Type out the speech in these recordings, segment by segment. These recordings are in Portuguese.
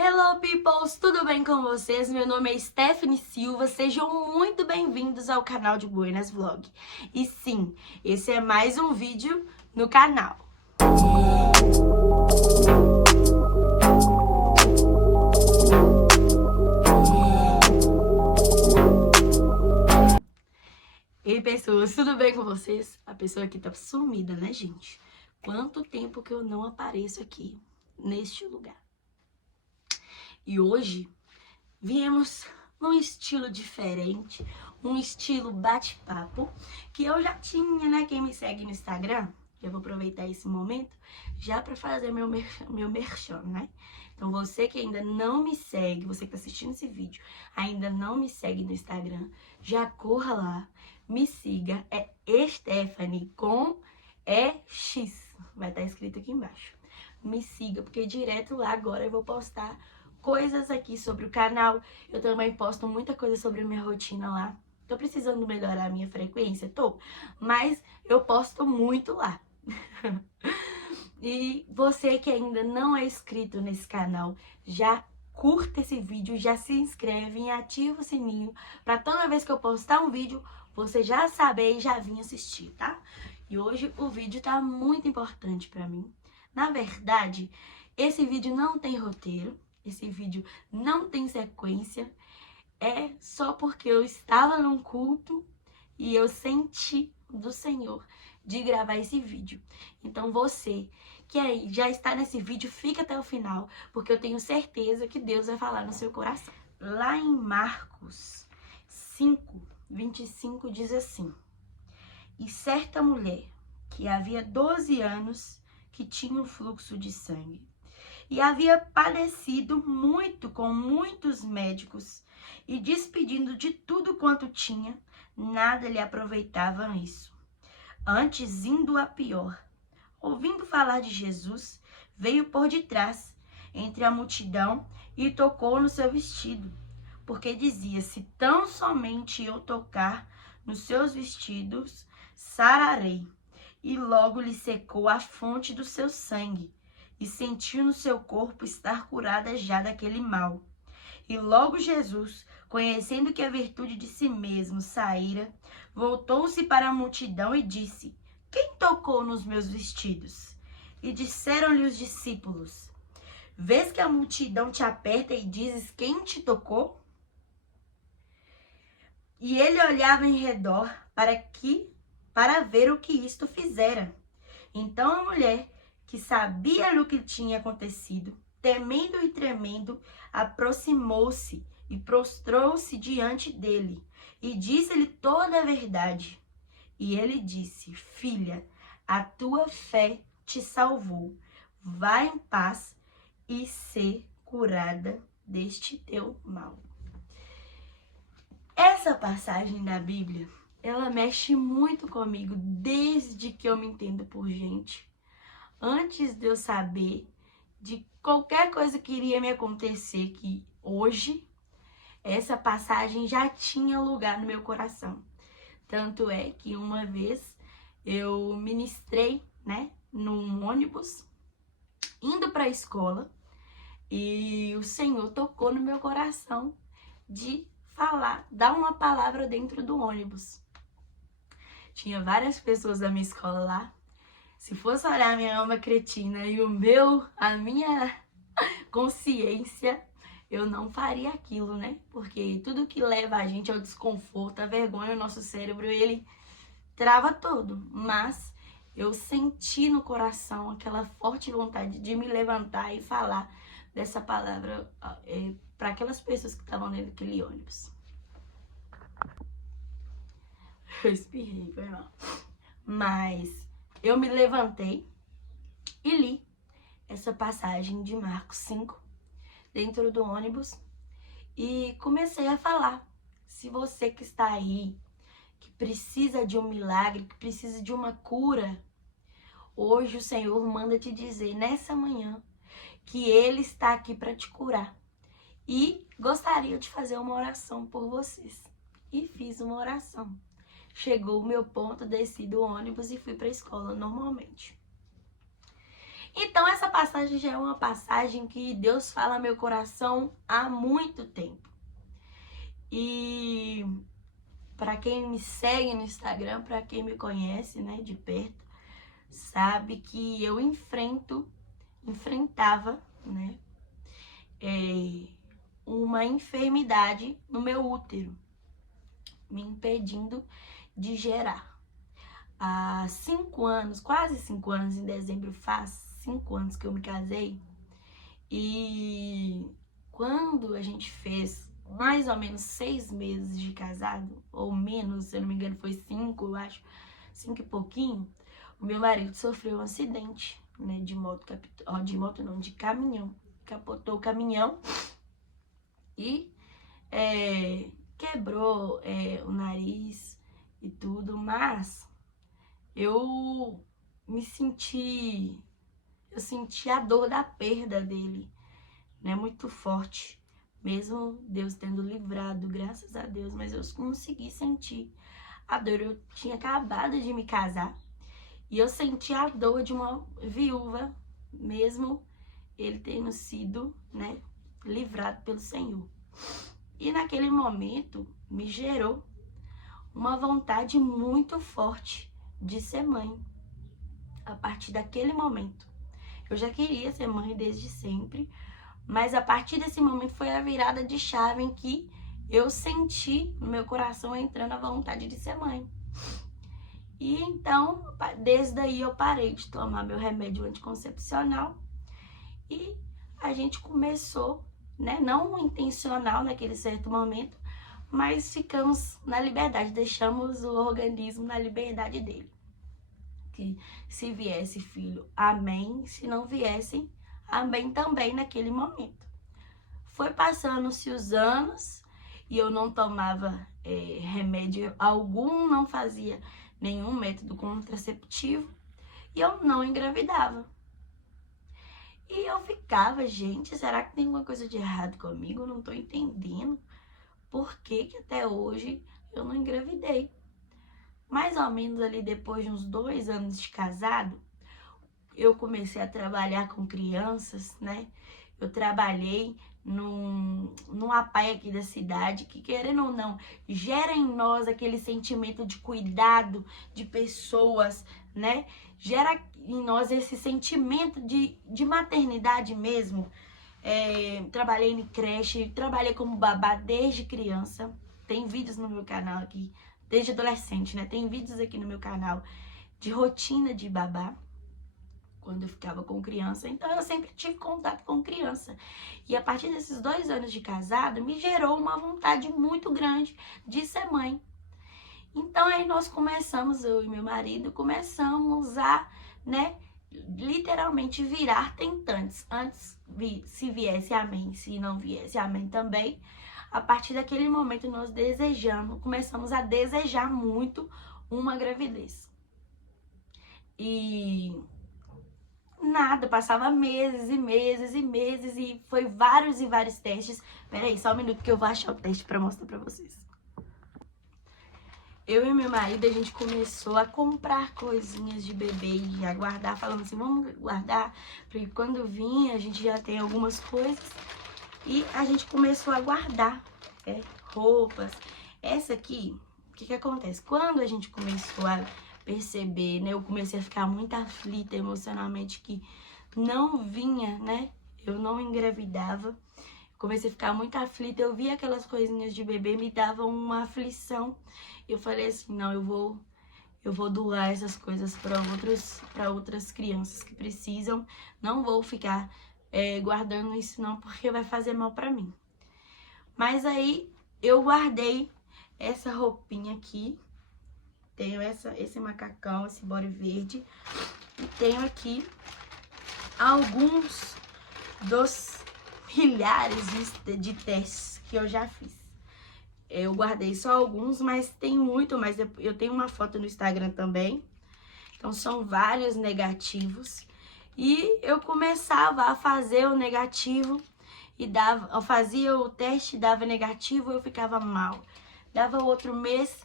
Hello peoples, tudo bem com vocês? Meu nome é Stephanie Silva, sejam muito bem-vindos ao canal de Buenas Vlog. E sim, esse é mais um vídeo no canal. Ei pessoas, tudo bem com vocês? A pessoa aqui tá sumida, né gente? Quanto tempo que eu não apareço aqui, neste lugar. E hoje viemos num estilo diferente, um estilo bate-papo, que eu já tinha, né? Quem me segue no Instagram, eu vou aproveitar esse momento já para fazer meu merchan, né? Então você que ainda não me segue, você que tá assistindo esse vídeo, ainda não me segue no Instagram, já corra lá, me siga, é Stephanie com EX, vai estar escrito aqui embaixo. Me siga, porque direto lá agora eu vou postar coisas aqui sobre o canal. Eu também posto muita coisa sobre a minha rotina lá. Tô precisando melhorar a minha frequência? Tô. Mas eu posto muito lá. E você que ainda não é inscrito nesse canal, já curta esse vídeo, já se inscreve e ativa o sininho para toda vez que eu postar um vídeo, você já saber e já vir assistir, tá? E hoje o vídeo tá muito importante para mim. Na verdade, esse vídeo não tem roteiro. Esse vídeo não tem sequência, é só porque eu estava num culto e eu senti do Senhor de gravar esse vídeo. Então você que aí já está nesse vídeo, fica até o final, porque eu tenho certeza que Deus vai falar no seu coração. Lá em Marcos 5:25 diz assim: E certa mulher que havia 12 anos que tinha um fluxo de sangue, e havia padecido muito com muitos médicos, e despedindo de tudo quanto tinha, nada lhe aproveitava isso. Antes, indo a pior, ouvindo falar de Jesus, veio por detrás, entre a multidão, e tocou no seu vestido, porque dizia: se tão somente eu tocar nos seus vestidos, sararei. E logo lhe secou a fonte do seu sangue, e sentiu no seu corpo estar curada já daquele mal. E logo Jesus, conhecendo que a virtude de si mesmo saíra, voltou-se para a multidão e disse: quem tocou nos meus vestidos? E disseram-lhe os discípulos: vês que a multidão te aperta e dizes: quem te tocou? E ele olhava em redor para ver o que isto fizera. Então a mulher, que sabia o que tinha acontecido, temendo e tremendo, aproximou-se e prostrou-se diante dele, e disse-lhe toda a verdade. E ele disse: filha, a tua fé te salvou. Vá em paz e ser curada deste teu mal. Essa passagem da Bíblia, ela mexe muito comigo desde que eu me entendo por gente. Antes de eu saber de qualquer coisa que iria me acontecer, que hoje essa passagem já tinha lugar no meu coração. Tanto é que uma vez eu ministrei, né, num ônibus, indo para a escola, e o Senhor tocou no meu coração de falar, dar uma palavra dentro do ônibus. Tinha várias pessoas da minha escola lá. Se fosse olhar a minha alma cretina e a minha consciência, eu não faria aquilo, né? Porque tudo que leva a gente ao desconforto, à vergonha, o nosso cérebro, ele trava todo. Mas eu senti no coração aquela forte vontade de me levantar e falar dessa palavra para aquelas pessoas que estavam dentro daquele ônibus. Eu espirrei, foi mal. Mas eu me levantei e li essa passagem de Marcos 5 dentro do ônibus e comecei a falar. Se você que está aí, que precisa de um milagre, que precisa de uma cura, hoje o Senhor manda te dizer nessa manhã que Ele está aqui para te curar. E gostaria de fazer uma oração por vocês. E fiz uma oração. Chegou o meu ponto, desci do ônibus e fui para a escola normalmente. Então essa passagem já é uma passagem que Deus fala ao meu coração há muito tempo. E para quem me segue no Instagram, para quem me conhece, né, de perto, sabe que eu enfrentava, né, uma enfermidade no meu útero, me impedindo de gerar. Há 5 anos, quase 5 anos, em dezembro faz 5 anos que eu me casei. E quando a gente fez mais ou menos 6 meses de casado, ou menos, se eu não me engano foi 5, eu acho, 5 e pouquinho, o meu marido sofreu um acidente, né, de caminhão. Capotou o caminhão e quebrou o nariz e tudo, mas eu senti a dor da perda dele, né, muito forte, mesmo Deus tendo livrado, graças a Deus, mas eu consegui sentir a dor. Eu tinha acabado de me casar e eu senti a dor de uma viúva, mesmo ele tendo sido, né, livrado pelo Senhor. E naquele momento me gerou uma vontade muito forte de ser mãe. A partir daquele momento, eu já queria ser mãe desde sempre, mas a partir desse momento foi a virada de chave em que eu senti no meu coração entrando a vontade de ser mãe. E então, desde aí eu parei de tomar meu remédio anticoncepcional e a gente começou, né, não intencional naquele certo momento, mas ficamos na liberdade, deixamos o organismo na liberdade dele. Que se viesse filho, amém, se não viessem, amém também naquele momento. Foi passando-se os anos e eu não tomava remédio algum, não fazia nenhum método contraceptivo e eu não engravidava. E eu ficava, gente, será que tem alguma coisa de errado comigo? Eu não tô entendendo por que até hoje eu não engravidei. Mais ou menos ali depois de uns 2 anos de casado, eu comecei a trabalhar com crianças, né? Eu trabalhei num APAE aqui da cidade, que querendo ou não, gera em nós aquele sentimento de cuidado de pessoas, né? Gera em nós esse sentimento de maternidade mesmo. Trabalhei em creche, trabalhei como babá desde criança. Tem vídeos no meu canal aqui, desde adolescente, né? Tem vídeos aqui no meu canal de rotina de babá, quando eu ficava com criança. Então eu sempre tive contato com criança. E a partir desses 2 anos de casado, me gerou uma vontade muito grande de ser mãe. Então aí nós começamos, eu e meu marido, começamos a, né, literalmente virar tentantes. Antes, se viesse amém, se não viesse amém também. A partir daquele momento nós começamos a desejar muito uma gravidez. E nada, passava meses e meses e meses e foi vários e vários testes. Peraí, só um minuto que eu vou achar o teste pra mostrar pra vocês. Eu e meu marido, a gente começou a comprar coisinhas de bebê e a guardar, falando assim, vamos guardar, porque quando vinha a gente já tem algumas coisas. E a gente começou a guardar roupas. Essa aqui, o que acontece? Quando a gente começou a perceber, né? Eu comecei a ficar muito aflita emocionalmente, que não vinha, né? Eu não engravidava. Comecei a ficar muito aflita. Eu via aquelas coisinhas de bebê, me davam uma aflição. Eu falei assim, não, eu vou doar essas coisas para outras crianças que precisam. Não vou ficar guardando isso não, porque vai fazer mal pra mim. Mas aí eu guardei essa roupinha aqui. Tenho esse macacão, esse body verde. E tenho aqui alguns dos milhares de testes que eu já fiz. Eu guardei só alguns, mas tem muito mais. Eu tenho uma foto no Instagram também. Então são vários negativos. E eu começava a fazer o negativo e eu fazia o teste, dava negativo, eu ficava mal. Dava outro mês,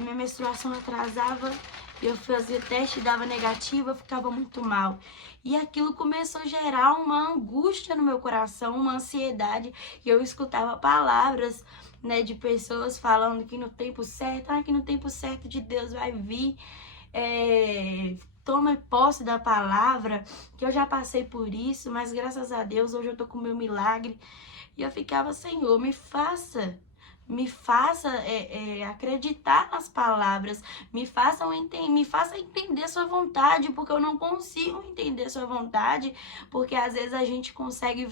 minha menstruação atrasava, eu fazia teste e dava negativo, eu ficava muito mal. E aquilo começou a gerar uma angústia no meu coração, uma ansiedade. E eu escutava palavras, né, de pessoas falando que no tempo certo, que no tempo certo de Deus vai vir. Toma posse da palavra, que eu já passei por isso, mas graças a Deus hoje eu tô com o meu milagre. E eu ficava, Senhor, me faça acreditar nas palavras, me faça entender sua vontade, porque eu não consigo entender sua vontade, porque às vezes a gente consegue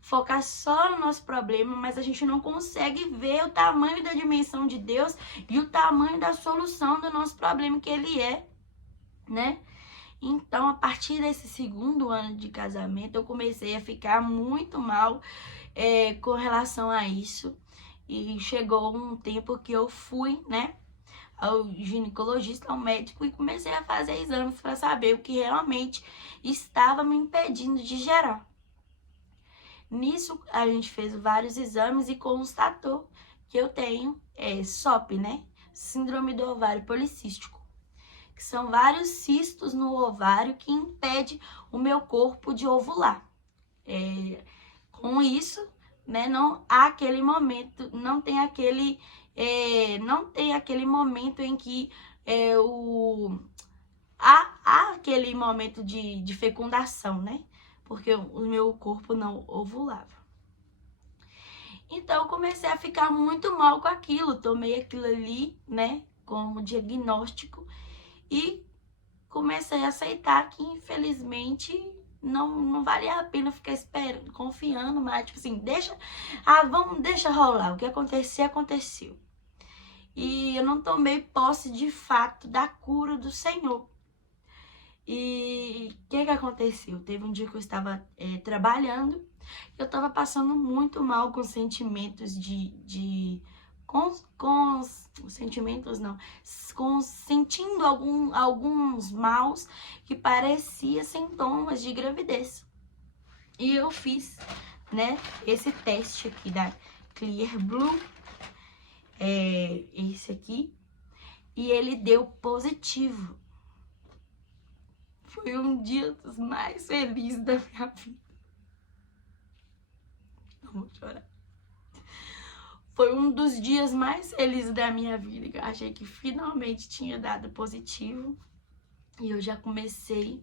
focar só no nosso problema, mas a gente não consegue ver o tamanho da dimensão de Deus e o tamanho da solução do nosso problema que Ele é, né? Então, a partir desse segundo ano de casamento, eu comecei a ficar muito mal com relação a isso. E chegou um tempo que eu fui, né, ao ginecologista, ao médico, e comecei a fazer exames para saber o que realmente estava me impedindo de gerar. Nisso, a gente fez vários exames e constatou que eu tenho SOP, né, Síndrome do Ovário Policístico, que são vários cistos no ovário que impedem o meu corpo de ovular. Com isso, né, não há aquele momento, não tem aquele momento em que há aquele momento de fecundação, né? Porque o meu corpo não ovulava. Então eu comecei a ficar muito mal com aquilo, tomei aquilo ali, né, como diagnóstico e comecei a aceitar que infelizmente não valia a pena ficar esperando, confiando, mas tipo assim, deixa rolar, o que acontecer, aconteceu. E eu não tomei posse de fato da cura do Senhor. E o que aconteceu? Teve um dia que eu estava trabalhando, eu estava passando muito mal com sentimentos sentindo alguns maus que parecia sintomas de gravidez. E eu fiz, né, esse teste aqui da Clear Blue, esse aqui, e ele deu positivo. Foi um dia dos mais felizes da minha vida. Não vou chorar. Foi um dos dias mais felizes da minha vida, que eu achei que finalmente tinha dado positivo. E eu já comecei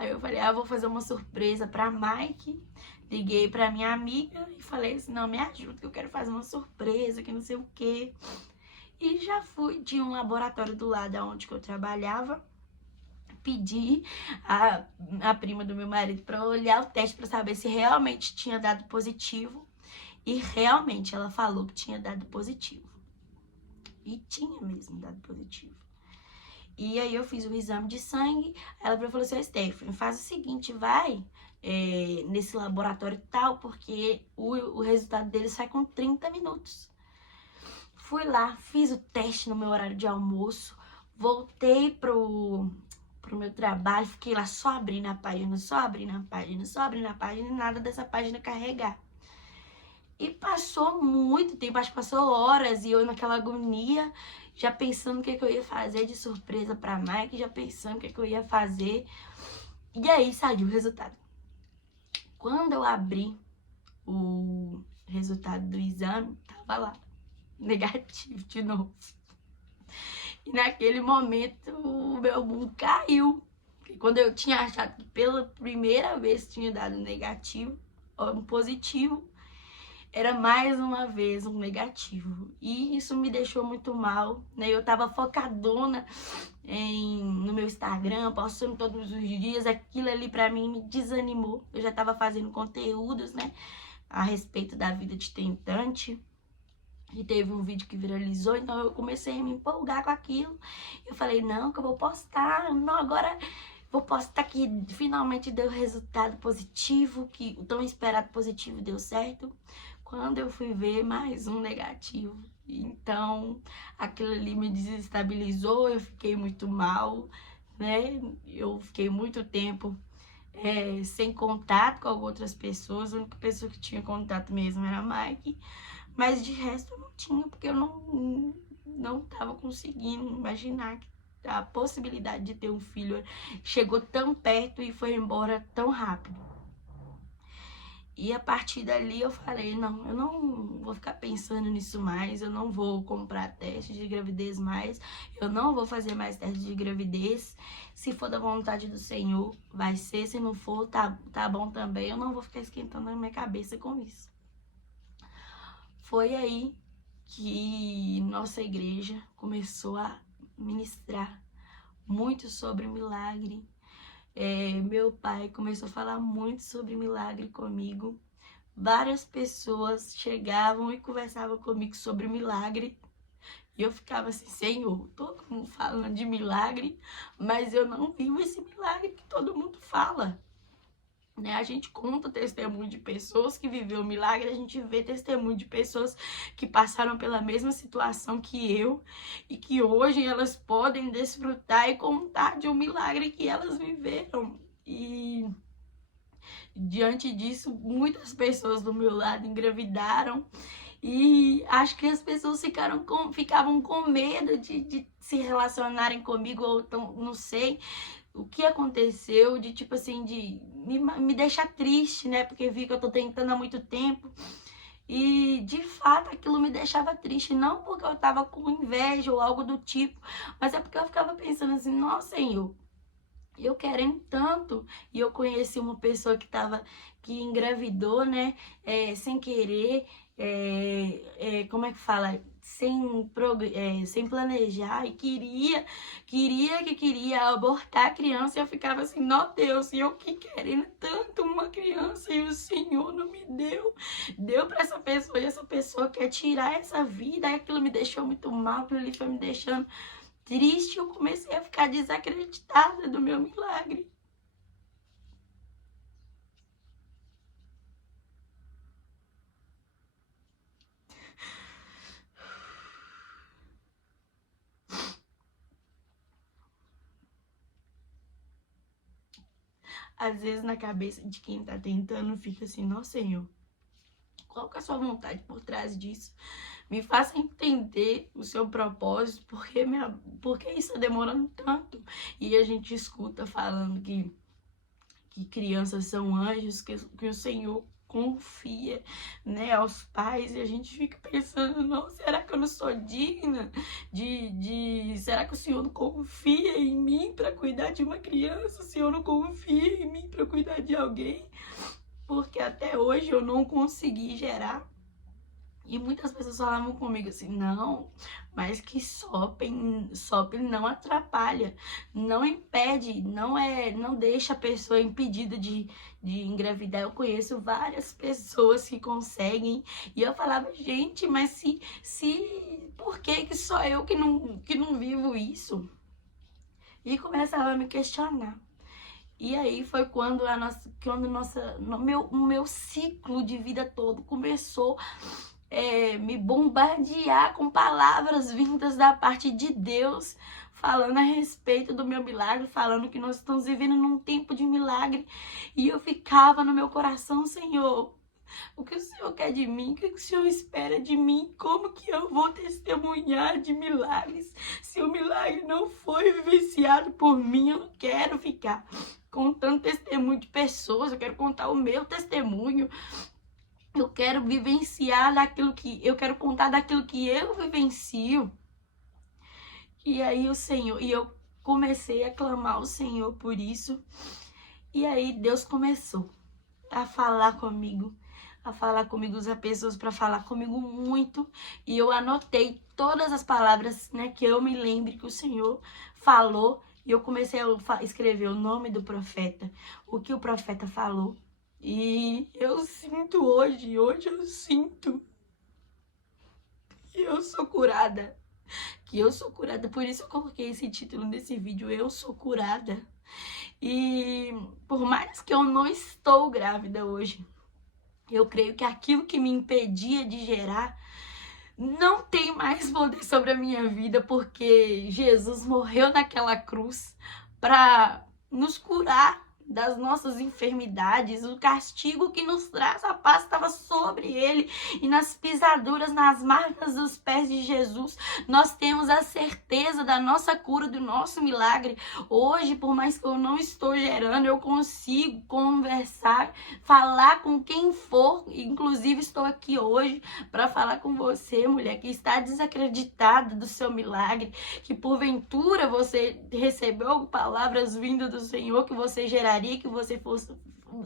Aí eu falei, vou fazer uma surpresa pra Mike. Liguei pra minha amiga e falei assim, não, me ajuda, que eu quero fazer uma surpresa, que não sei o quê. E já fui, tinha um laboratório do lado onde eu trabalhava. Pedi a prima do meu marido pra olhar o teste pra saber se realmente tinha dado positivo. E realmente ela falou que tinha dado positivo. E tinha mesmo dado positivo. E aí eu fiz o exame de sangue. Ela falou assim, Stephanie, faz o seguinte, vai nesse laboratório tal, porque o resultado dele sai com 30 minutos. Fui lá, fiz o teste no meu horário de almoço, voltei pro meu trabalho, fiquei lá só abrindo a página, e nada dessa página carregar. E passou muito tempo, acho que passou horas, e eu naquela agonia, já pensando o que eu ia fazer de surpresa pra Mike, já pensando o que eu ia fazer. E aí saiu o resultado. Quando eu abri o resultado do exame, tava lá, negativo de novo. E naquele momento o meu mundo caiu. Quando eu tinha achado que pela primeira vez tinha dado negativo, ou um positivo, era mais uma vez um negativo. E isso me deixou muito mal, né? Eu tava focadona no meu Instagram, postando todos os dias. Aquilo ali pra mim me desanimou. Eu já tava fazendo conteúdos, né, a respeito da vida de tentante. E teve um vídeo que viralizou, então eu comecei a me empolgar com aquilo. Eu falei, não, que eu vou postar. Não, agora vou postar que finalmente deu resultado positivo, que o tão esperado positivo deu certo. Quando eu fui ver, mais um negativo. Então, aquilo ali me desestabilizou, eu fiquei muito mal, né? Eu fiquei muito tempo sem contato com outras pessoas. A única pessoa que tinha contato mesmo era a Mike. Mas de resto eu não tinha, porque eu não tava conseguindo imaginar que a possibilidade de ter um filho chegou tão perto e foi embora tão rápido. E a partir dali eu falei, não, eu não vou ficar pensando nisso mais, eu não vou comprar teste de gravidez mais, eu não vou fazer mais teste de gravidez. Se for da vontade do Senhor, vai ser, se não for, tá bom também, eu não vou ficar esquentando a minha cabeça com isso. Foi aí que nossa igreja começou a ministrar muito sobre milagre. Meu pai começou a falar muito sobre milagre comigo. Várias pessoas chegavam e conversavam comigo sobre milagre. E eu ficava assim, Senhor, todo mundo falando de milagre, mas eu não vivo esse milagre que todo mundo fala. Né? A gente conta testemunho de pessoas que viveram milagre, a gente vê testemunho de pessoas que passaram pela mesma situação que eu e que hoje elas podem desfrutar e contar de um milagre que elas viveram. E diante disso, muitas pessoas do meu lado engravidaram e acho que as pessoas ficavam com medo de se relacionarem comigo, ou não sei o que aconteceu, de tipo assim, de me deixar triste, né? Porque vi que eu tô tentando há muito tempo. E de fato aquilo me deixava triste, não porque eu tava com inveja ou algo do tipo, mas é porque eu ficava pensando assim, nossa, Senhor, eu querendo tanto. E eu conheci uma pessoa que engravidou, né, sem querer, como é que fala? Sem planejar, e queria abortar a criança. E eu ficava assim, não, Deus, eu que querendo tanto uma criança e o Senhor não me deu para essa pessoa, e essa pessoa quer tirar essa vida. Aí aquilo me deixou muito mal, aquilo ali foi me deixando triste. Eu comecei a ficar desacreditada do meu milagre. Às vezes na cabeça de quem tá tentando fica assim, nossa, Senhor, qual que é a sua vontade por trás disso? Me faça entender o seu propósito, porque isso tá demorando tanto. E a gente escuta falando que crianças são anjos, que o Senhor confia, né, aos pais, e a gente fica pensando, não, será que eu não sou digna será que o Senhor não confia em mim para cuidar de uma criança? O Senhor não confia em mim para cuidar de alguém? Porque até hoje eu não consegui gerar. E muitas pessoas falavam comigo assim, não, mas que SOP não atrapalha, não impede, não deixa a pessoa impedida de engravidar. Eu conheço várias pessoas que conseguem, e eu falava, gente, mas por que só eu que não vivo isso? E começava a me questionar. E aí foi quando o meu ciclo de vida todo começou me bombardear com palavras vindas da parte de Deus, falando a respeito do meu milagre, falando que nós estamos vivendo num tempo de milagre. E eu ficava no meu coração, Senhor, o que o Senhor quer de mim? O que o Senhor espera de mim? Como que eu vou testemunhar de milagres? Se o milagre não foi vivenciado por mim, eu não quero ficar contando testemunho de pessoas, eu quero contar o meu testemunho. Eu quero vivenciar eu quero contar daquilo que eu vivencio. E aí eu comecei a clamar ao Senhor por isso. E aí Deus começou a falar comigo, usar pessoas para falar comigo muito. E eu anotei todas as palavras, né, que eu me lembre que o Senhor falou. E eu comecei a escrever o nome do profeta, o que o profeta falou. E eu sinto hoje eu sinto que eu sou curada. Por isso eu coloquei esse título nesse vídeo, Eu Sou Curada. E por mais que eu não estou grávida hoje, eu creio que aquilo que me impedia de gerar não tem mais poder sobre a minha vida, porque Jesus morreu naquela cruz para nos curar, das nossas enfermidades. O castigo que nos traz a paz estava sobre ele, e nas pisaduras, nas marcas dos pés de Jesus, nós temos a certeza da nossa cura, do nosso milagre. Hoje, por mais que eu não estou gerando, eu consigo conversar, falar com quem for. Inclusive, estou aqui hoje para falar com você, mulher, que está desacreditada do seu milagre, que porventura você recebeu palavras vindas do Senhor, que você geraria, que você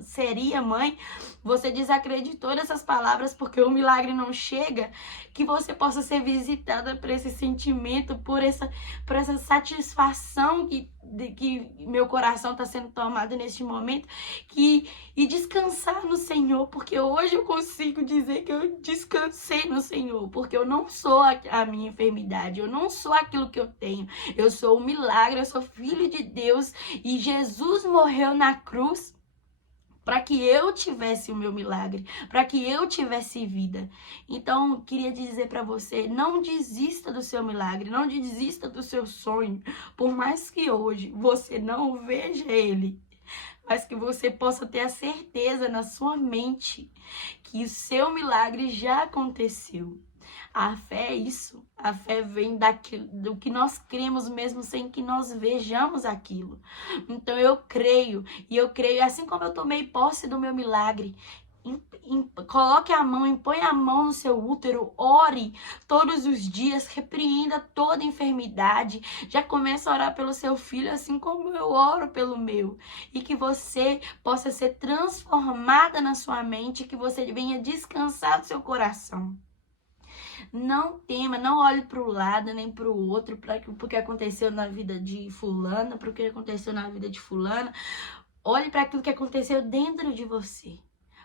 seria mãe, você desacreditou dessas palavras porque o milagre não chega. Que você possa ser visitada por esse sentimento, por essa satisfação que meu coração está sendo tomado neste momento, e descansar no Senhor, porque hoje eu consigo dizer que eu descansei no Senhor, porque eu não sou a minha enfermidade, eu não sou aquilo que eu tenho, eu sou o milagre, eu sou filho de Deus, e Jesus morreu na cruz para que eu tivesse o meu milagre, para que eu tivesse vida. Então, queria dizer para você, não desista do seu milagre, não desista do seu sonho, por mais que hoje você não veja ele, mas que você possa ter a certeza na sua mente que o seu milagre já aconteceu. A fé é isso. A fé vem do que nós cremos mesmo sem que nós vejamos aquilo. Então eu creio, assim como eu tomei posse do meu milagre. Coloque a mão, impõe a mão no seu útero, ore todos os dias, repreenda toda enfermidade. Já começa a orar pelo seu filho, assim como eu oro pelo meu. E que você possa ser transformada na sua mente, que você venha descansar do seu coração. Não tema, não olhe para o lado nem para o outro, porque aconteceu na vida de fulana, para o que aconteceu na vida de fulana. Olhe para aquilo que aconteceu dentro de você.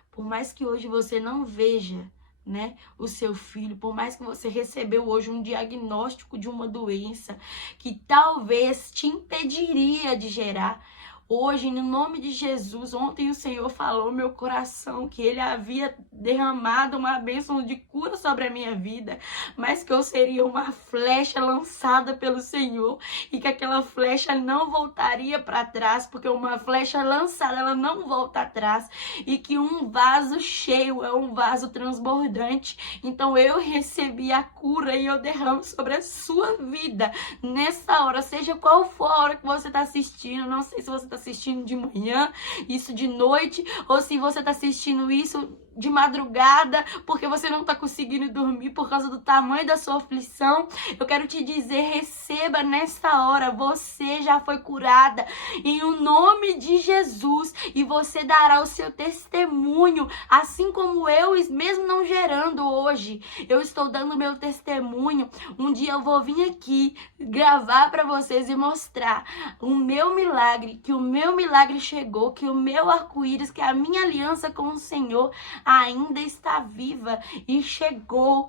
Por mais que hoje você não veja, né, o seu filho, por mais que você recebeu hoje um diagnóstico de uma doença que talvez te impediria de gerar, hoje, no nome de Jesus, ontem o Senhor falou no meu coração que Ele havia derramado uma bênção de cura sobre a minha vida, mas que eu seria uma flecha lançada pelo Senhor e que aquela flecha não voltaria para trás, porque uma flecha lançada, ela não volta atrás, e que um vaso cheio é um vaso transbordante. Então eu recebi a cura e eu derramo sobre a sua vida nessa hora, seja qual for a hora que você está assistindo. Não sei se você está assistindo de manhã, isso de noite, ou se você tá assistindo isso de madrugada, porque você não tá conseguindo dormir por causa do tamanho da sua aflição. Eu quero te dizer, receba nesta hora, você já foi curada em o nome de Jesus, e você dará o seu testemunho, assim como eu, mesmo não gerando hoje, eu estou dando meu testemunho. Um dia eu vou vir aqui gravar para vocês e mostrar o meu milagre, que o meu milagre chegou, que o meu arco-íris, que a minha aliança com o Senhor ainda está viva e chegou.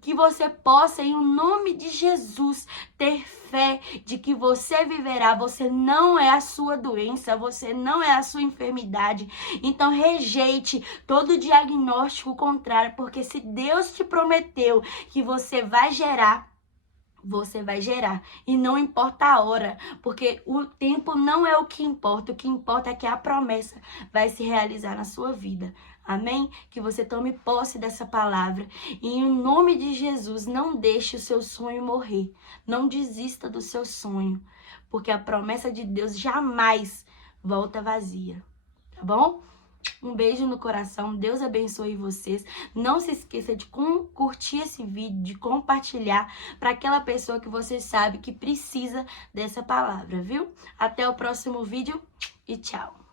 Que você possa, em nome de Jesus, ter fé de que você viverá. Você não é a sua doença, você não é a sua enfermidade. Então rejeite todo diagnóstico contrário, porque se Deus te prometeu que você vai gerar, você vai gerar, e não importa a hora, porque o tempo não é o que importa é que a promessa vai se realizar na sua vida. Amém? Que você tome posse dessa palavra, e em nome de Jesus, não deixe o seu sonho morrer, não desista do seu sonho, porque a promessa de Deus jamais volta vazia, tá bom? Um beijo no coração, Deus abençoe vocês. Não se esqueça de curtir esse vídeo, de compartilhar para aquela pessoa que você sabe que precisa dessa palavra, viu? Até o próximo vídeo e tchau!